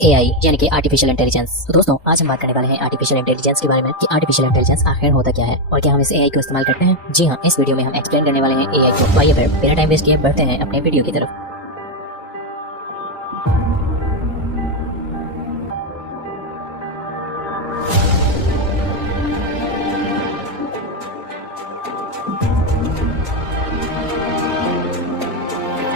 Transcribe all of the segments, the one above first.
AI यानी कि artificial intelligence. तो दोस्तों आज हम बात करने वाले हैं आर्टिफिशियल इंटेलिजेंस के बारे में कि आर्टिफिशियल इंटेलिजेंस आखिर होता क्या है और क्या हम इस एआई को इस्तेमाल करते हैं। जी हाँ, इस वीडियो में हम एक्सप्लेन करने वाले हैं एआई को। आइए फिर बिना टाइम वेस्ट किए बढ़ते हैं अपने वीडियो की तरफ।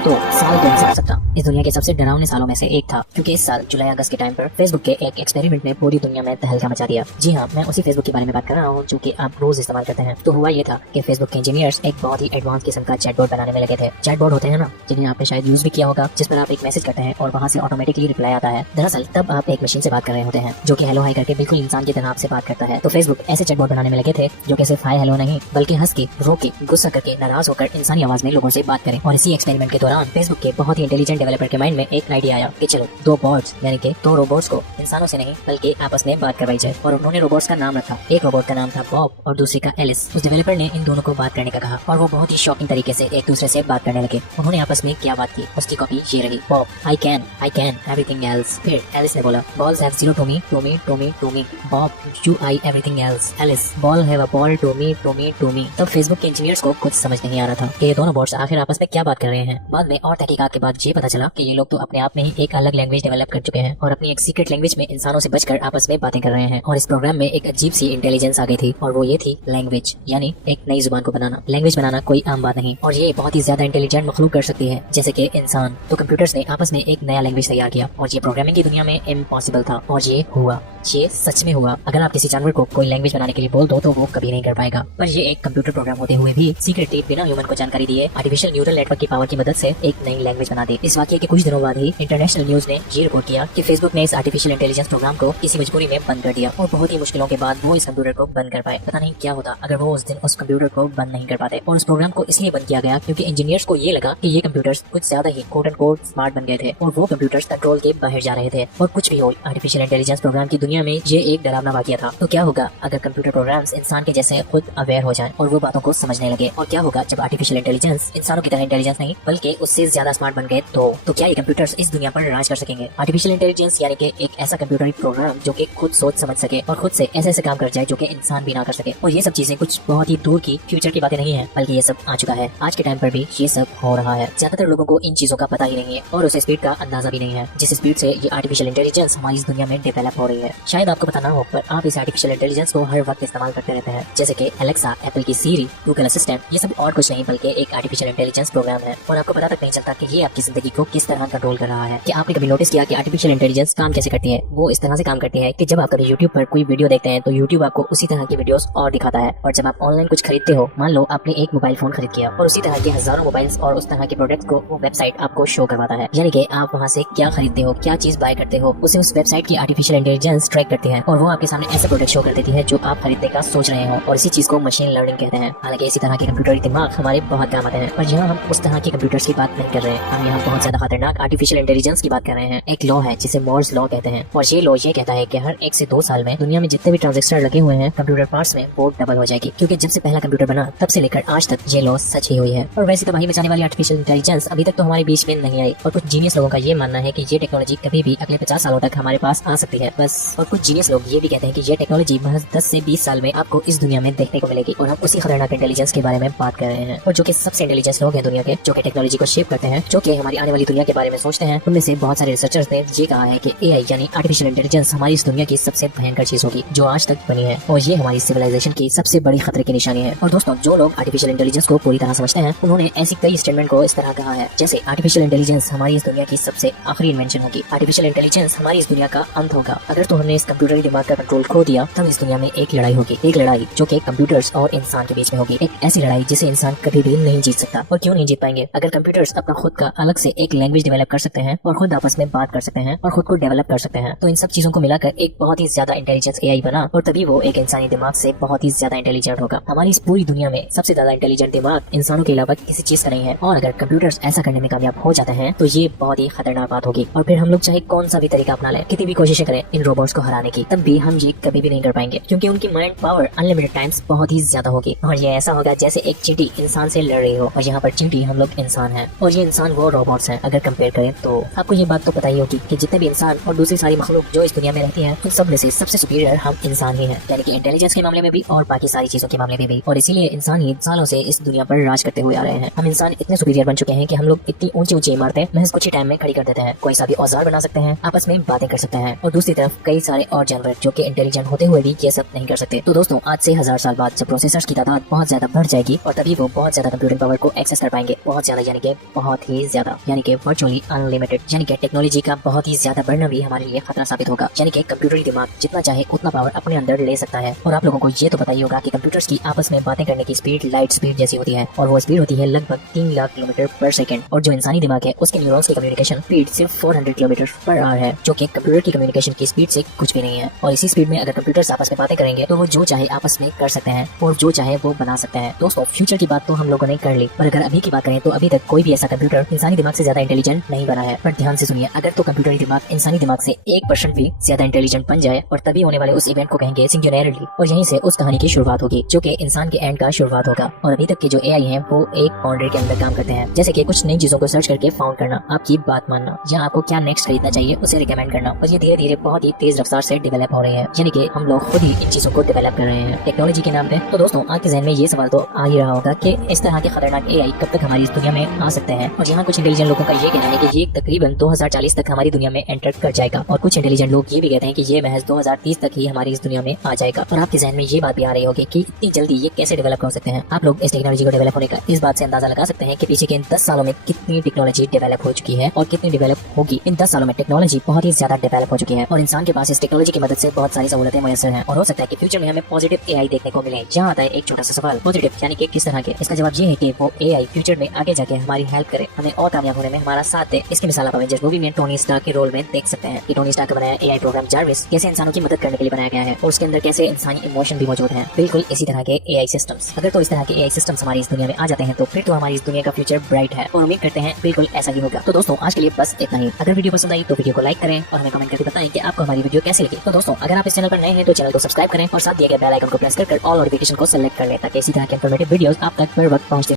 तो साल 2017 इस दुनिया के सबसे डरावने सालों में से एक था, क्योंकि इस साल जुलाई अगस्त के टाइम पर फेसबुक के एक एक्सपेरिमेंट ने पूरी दुनिया में तहलका मचा दिया। जी हाँ, मैं उसी फेसबुक के बारे में बात कर रहा हूँ जो कि आप रोज इस्तेमाल करते हैं। तो हुआ ये था कि फेसबुक के इंजीनियर्स एक बहुत ही एडवांस किस्म का चैटबॉट बनाने में लगे थे। चैटबॉट होते हैं ना, जिन्हें आपने शायद यूज भी किया होगा, जिस पर आप एक मैसेज करते हैं और वहाँ से ऑटोमेटिकली रिप्लाई आता है। दरअसल तब आप एक मशीन से बात कर रहे होते हैं जो कि हेलो हाई करके बिल्कुल इंसान की तरह आपसे बात करता है। तो फेसबुक ऐसे चैटबॉट बनाने में लगे थे जो कि सिर्फ हाय हेलो नहीं, बल्कि हंस के, रो के, गुस्सा करके, नाराज होकर इंसानी आवाज में लोगों से बात करें। और इसी एक्सपेरिमेंट के दौरान फेसबुक के बहुत ही इंटेलिजेंट डेवलपर के माइंड में एक आइडिया आया कि चलो दो बॉट्स यानी कि दो रोबोट्स को इंसानों से नहीं बल्कि आपस में बात करवाई जाए। और उन्होंने रोबोट्स का नाम रखा। एक रोबोट का नाम था बॉब और दूसरी का एलिस। उस डेवलपर ने इन दोनों को बात करने का कहा और वो बहुत ही शॉकिंग तरीके से एक दूसरे से बात करने लगे। उन्होंने आपस में क्या बात की उसकी कॉपी ये रही। Bob I can everything else. फिर एलिस ने बोला balls have zero to me to me to me to me. Bob you I everything else. Alice ball have a ball to me to me to me. तब Facebook के engineers को कुछ समझ नहीं आ रहा था कि ये दोनों बॉट्स आखिर आपस में क्या बात कर रहे हैं। बाद में और तहकीकात के बाद ये पता चला कि ये लोग तो अपने आप में ही एक अलग लैंग्वेज डेवलप कर चुके हैं और अपनी एक सीक्रेट लैंग्वेज में इंसानों से बचकर आपस में बातें कर रहे हैं। और इस प्रोग्राम में एक अजीब सी इंटेलिजेंस आ गई थी और वो ये थी लैंग्वेज, यानी एक नई जुबान को बनाना। लैंग्वेज बनाना कोई आम बात नहीं और ये बहुत ही ज्यादा इंटेलिजेंट मखलूक कर सकती है जैसे कि इंसान। तो कंप्यूटर्स ने आपस में एक नया लैंग्वेज तैयार किया और ये प्रोग्रामिंग की दुनिया में इम्पॉसिबल था और ये हुआ। ये सच में हुआ। अगर आप किसी जानवर को कोई लैंग्वेज बनाने के लिए बोल दो तो वो कभी नहीं कर पाएगा। पर ये एक कंप्यूटर प्रोग्राम होते हुए भी सीक्रेटली बिना ह्यूमन को जानकारी दिए आर्टिफिशियल न्यूरल नेटवर्क की पावर की मदद से एक नई लैंग्वेज बना दी। इस वाकये के कुछ दिनों बाद ही इंटरनेशनल न्यूज ने ये रिपोर्ट किया कि फेसबुक ने इस आर्टिफिशियल इंटेलिजेंस प्रोग्राम को किसी मजबूरी में बंद कर दिया और बहुत ही मुश्किलों के बाद वो इस कंप्यूटर को बंद कर पाए। पता नहीं क्या होता अगर वो उस दिन उस कंप्यूटर को बंद नहीं कर पाते। और उस प्रोग्राम को इसलिए बंद किया गया क्योंकि इंजीनियर्स को ये लगा कि ये कंप्यूटर्स कुछ ज्यादा ही कोट एंड कोट स्मार्ट बन गए थे और वो कंप्यूटर्स कंट्रोल के बाहर जा रहे थे। और कुछ भी हो, आर्टिफिशियल इंटेलिजेंस प्रोग्राम की दुनिया में ये एक डरावना वाकया था। तो क्या होगा अगर कंप्यूटर प्रोग्राम्स इंसान के जैसे खुद अवेयर हो जाएं और वो बातों को समझने लगे। और क्या होगा जब आर्टिफिशियल इंटेलिजेंस इंसानों की तरह इंटेलिजेंस नहीं बल्कि उससे ज्यादा स्मार्ट बन गए। तो क्या ये कंप्यूटर्स इस दुनिया पर राज कर सकेंगे? आर्टिफिशियल इंटेलिजेंस यानी कि एक ऐसा कंप्यूटर प्रोग्राम जो कि खुद सोच समझ सके और खुद से ऐसे काम कर जाए जो कि इंसान भी ना कर सके। और ये सब चीजें कुछ बहुत ही दूर की फ्यूचर की बातें नहीं है, बल्कि ये सब आ चुका है। आज के टाइम पर भी ये सब हो रहा है। ज्यादातर लोगों को इन चीजों का पता ही नहीं है और उस स्पीड का अंदाजा भी नहीं है जिस स्पीड से ये आर्टिफिशियल इंटेलिजेंस हमारी इस दुनिया में डेवलप हो रही है। शायद आपको पता ना हो, पर आप इस आर्टिफिशियल इंटेलिजेंस को हर वक्त इस्तेमाल करते रहते हैं, जैसे कि एलेक्सा, एप्पल की सीरी, गूगल असिस्टेंट। ये सब और कुछ नहीं बल्कि एक आर्टिफिशियल इंटेलिजेंस प्रोग्राम है और आपको पता तक नहीं चलता कि ये आपकी जिंदगी को किस तरह कंट्रोल कर रहा है। कि आपने कभी नोटिस किया कि आर्टिफिशियल इंटेलिजेंस काम कैसे करती है? वो इस तरह से काम करती है कि जब आप कभी YouTube पर कोई वीडियो देखते हैं तो YouTube आपको उसी तरह की वीडियोस और दिखाता है। और जब आप ऑनलाइन कुछ खरीदते हो, मान लो आपने एक मोबाइल फोन खरीद किया और उसी तरह के हजारों मोबाइल्स और उस तरह के प्रोडक्ट्स को वो वेबसाइट आपको शो करवाता है। यानी कि आप वहाँ से क्या खरीदते हो, क्या चीज बाय करते हो, उसे उस वेबसाइट की आर्टिफिशियल इंटेलिजेंस ट्रैक करती है और वो आपके सामने ऐसे प्रोडक्ट शो कर देती है जो आप खरीदने का सोच रहे हो। और इसी चीज को मशीन लर्निंग कहते हैं। हालांकि इसी तरह के कंप्यूटर दिमाग हमारे बहुत काम आते हैं, पर यहाँ हम उस तरह के कंप्यूटर्स की बात नहीं कर रहे हैं। हम यहाँ बहुत ज्यादा खतरनाक आर्टिफिशियल इंटेलिजेंस की बात कर रहे हैं। एक लॉ है जिसे मोर्स लॉ कहते हैं और ये लॉ ये कहता है कि हर 1 से 2 साल में दुनिया में जितने भी ट्रांजिस्टर लगे हुए हैं कंप्यूटर पार्ट्स में वो डबल हो जाएगी। क्योंकि जब से पहला कंप्यूटर बना तब से लेकर आज तक ये लॉ सच ही हुई है। और वैसे तबाही मचाने वाली आर्टिफिशियल इंटेलिजेंस अभी तक तो हमारे बीच में नहीं आई और कुछ जीनियस लोगों का ये मानना है कि ये टेक्नोलॉजी कभी भी अगले 50 सालों तक हमारे पास आ सकती है बस। और कुछ जीनियस लोग ये भी कहते हैं कि ये टेक्नोलॉजी महज 10 से 20 साल में आपको इस दुनिया में देखने को मिलेगी। और हम उसी खतरनाक इंटेलिजेंस के बारे में बात कर रहे हैं और जो कि सबसे इंटेलिजेंस लोग हैं दुनिया के, जो कि टेक्नोलॉजी को शेप करते हैं, जो कि हमारी आने वाली दुनिया के बारे में सोचते हैं। उनमें से बहुत सारे रिसर्चर्स ने ये कहा है कि एआई यानी आर्टिफिशियल इंटेलिजेंस हमारी इस दुनिया की सबसे भयंकर चीज होगी जो आज तक बनी है और ये हमारी सिविलाइजेशन की सबसे बड़ी खतरे की निशानी है। और दोस्तों, जो लोग आर्टिफिशियल इंटेलिजेंस को पूरी तरह समझते हैं उन्होंने ऐसी कई स्टेटमेंट को इस तरह कहा है, जैसे आर्टिफिशियल इंटेलिजेंस हमारी इस दुनिया की सबसे आखिरी इन्वेंशन होगी। आर्टिफिशियल इंटेलिजेंस हमारी इस दुनिया का अंत होगा। अगर तो हमने इस कंप्यूटर दिमाग का कंट्रोल खो दिया तब इस दुनिया में एक लड़ाई होगी। एक लड़ाई जो कि कंप्यूटर्स और इंसान के बीच में होगी। एक ऐसी लड़ाई जिसे इंसान कभी भी नहीं जीत सकता। और क्यों नहीं जीत पाएंगे? अगर कंप्यूटर्स अपना खुद का अलग से एक लैंग्वेज डेवलप कर सकते हैं और खुद आपस में बात कर सकते हैं और खुद को डेवलप कर सकते हैं, तो इन सब चीजों को मिलाकर एक बहुत ही ज्यादा इंटेलिजेंस एआई बना और तभी वो एक इंसानी दिमाग से बहुत ही ज्यादा इंटेलिजेंट होगा। हमारी इस पूरी दुनिया में सबसे ज्यादा इंटेलिजेंट दिमाग इंसानों के अलावा किसी चीज का नहीं है। और अगर कंप्यूटर्स ऐसा करने में कामयाब हो जाते हैं तो ये बहुत ही खतरनाक बात होगी। और फिर हम लोग चाहे कौन सा भी तरीका अपना लें, कितनी भी कोशिशें करें इन रोबोट्स को हराने की, तब भी हम ये कभी भी नहीं कर पाएंगे क्योंकि उनकी माइंड पावर अनलिमिटेड टाइम्स बहुत ही ज्यादा होगी। और ये ऐसा होगा जैसे एक चींटी इंसान से लड़ रही हो और यहाँ पर चींटी हम लोग इंसान हैं और ये इंसान वो रोबोट्स हैं। अगर कंपेयर करें तो आपको ये बात तो पता ही होगी कि जितने भी इंसान और दूसरी सारी मखलूक जो इस दुनिया में रहती हैं, उन सब में से सबसे सुपीरियर हम इंसान ही हैं, यानी कि इंटेलिजेंस के मामले में भी और बाकी सारी चीजों के मामले में भी। और इसीलिए इंसान ही सालों से इस दुनिया पर राज करते हुए आ रहे हैं। हम इंसान इतने सुपीरियर बन चुके हैं कि हम लोग इतनी ऊंची ऊंची इमारतें महज कुछ ही टाइम में खड़ी कर देते हैं, कोई सा भी औजार बना सकते हैं, आपस में बातें कर सकते हैं, और दूसरी तरफ कई सारे और जानवर जो कि इंटेलिजेंट होते हुए भी ये सब नहीं कर सकते। तो दोस्तों, आज से 1000 साल बाद जब प्रोसेसर्स की तादाद बहुत ज्यादा बढ़ जाएगी और तभी वो बहुत ज्यादा कंप्यूटिंग पावर को एक्सेस कर पाएंगे, बहुत ज्यादा यानी कि बहुत ही ज्यादा, यानी कि वर्चुअली अनलिमिटेड, यानी कि टेक्नोलॉजी का बहुत ही ज्यादा बढ़ना भी हमारे लिए खतरा साबित होगा। यानी कि कंप्यूटरी दिमाग जितना चाहे उतना पावर अपने अंदर ले सकता है। और आप लोगों को ये तो पता ही होगा कि कंप्यूटर्स की आपस में बातें करने की स्पीड लाइट स्पीड जैसी होती है, और वो स्पीड होती है लगभग 3 लाख किलोमीटर पर सेकंड। और जो इंसानी दिमाग है उसके न्यूरॉन्स की कम्युनिकेशन स्पीड सिर्फ 400 किलोमीटर पर आवर है, जो कि कंप्यूटर की कम्युनिकेशन की स्पीड से कुछ भी नहीं है। और इसी स्पीड में अगर कंप्यूटर्स आपस में बातें करेंगे तो वो जो चाहे आपस में कर सकते हैं और जो चाहे वो बना सकते हैं। दोस्तों, फ्यूचर की बात तो हम लोगों ने कर ली, पर अगर अभी की बात करें तो अभी तक कोई भी ऐसा कंप्यूटर इंसानी दिमाग से ज्यादा इंटेलिजेंट नहीं बना है। पर ध्यान से सुनिए, अगर तो कंप्यूटरी दिमाग इंसानी दिमाग से 1% भी ज्यादा इंटेलिजेंट बन जाए, और तभी होने वाले उस इवेंट को कहेंगे सिंगुलैरिटी, और यहीं से उस कहानी की शुरुआत होगी जो कि इंसान के एंड का शुरुआत होगा। और अभी तक के जो एआई हैं वो एक बाउंड्री के अंदर काम करते हैं, जैसे कि कुछ नई चीजों को सर्च करके फाउंड करना, आपकी बात मानना, या आपको क्या नेक्स्ट खरीदना चाहिए उसे रिकमेंड करना। और ये धीरे धीरे बहुत ही तेज रफ्तार से डेवलप हो रहे हैं, यानी कि हम लोग खुद ही इन चीजों को डेवलप कर रहे हैं टेक्नोलॉजी के नाम पे। तो दोस्तों, आपके जहन में ये सवाल तो आ ही रहा होगा कि इस तरह के खतरनाक एआई कब तक हमारी इस दुनिया में आ सकते हैं। और यहाँ कुछ इंटेलिजेंट लोगों का ये कहना है कि ये तकरीबन 2040 तक हमारी दुनिया में एंटर कर जाएगा, और कुछ इंटेलिजेंट लोग ये भी कहते हैं कि ये महज 2030 तक ही हमारी इस दुनिया में आ जाएगा। और आपके जहन में ये बात भी आ रही होगी कि इतनी जल्दी ये कैसे डेवलप हो सकते हैं। आप लोग इस टेक्नोलॉजी को डेवलप होने का इस बात से अंदाजा लगा सकते हैं कि पीछे के इन 10 सालों में कितनी टेक्नोलॉजी डेवलप हो चुकी है और कितनी डेवलप होगी। इन 10 सालों में टेक्नोलॉजी बहुत ही ज्यादा डेवलप हो चुकी है, और इंसान के पास इस टेक्नोलॉजी की मदद से बहुत सारी सहूलतें मुयसर हैं। और हो सकता है कि फ्यूचर में हमें पॉजिटिव एआई देखने को मिले। यहाँ आता है एक छोटा सा सवाल, पॉजिटिव यानी कि किस तरह के? इसका जवाब ये है कि वो एआई फ्यूचर में आगे जाके हमारी हेल्प करे, हमें और कामयाब होने में हमारा साथ दे। इसकी मिसाल आप अवेंजर्स मूवी में टोनी स्टार्क के रोल में देख सकते हैं कि टोनी स्टार्क का बनाया एआई प्रोग्राम जार्विस कैसे इंसानों की मदद करने के लिए बनाया गया है, और उसके अंदर कैसे इंसानी इमोशन भी मौजूद है। बिल्कुल इसी तरह के एआई सिस्टम्स, अगर तो इस तरह के एआई सिस्टम्स हमारी इस दुनिया में आ जाते हैं तो फिर तो हमारी इस दुनिया का फ्यूचर ब्राइट है, और उम्मीद करते हैं बिल्कुल ऐसा ही होगा। तो दोस्तों, आज के लिए बस इतना ही। अगर वीडियो पसंद आई तो वीडियो को लाइक करें और हमें कमेंट करके बताएं कि आपको हमारी वीडियो कैसी लगी। तो दोस्तों, अगर आप इस चैनल पर नए हैं तो चैनल को सब्सक्राइब करें और साथ दिए गए बेल आइकन को प्रेस कर ऑल नोटिफिकेशन को सेलेक्ट कर लें, ताकि इसी तरह के इंफॉर्मेटिव वीडियोस आप तक हर वक्त पहुंचते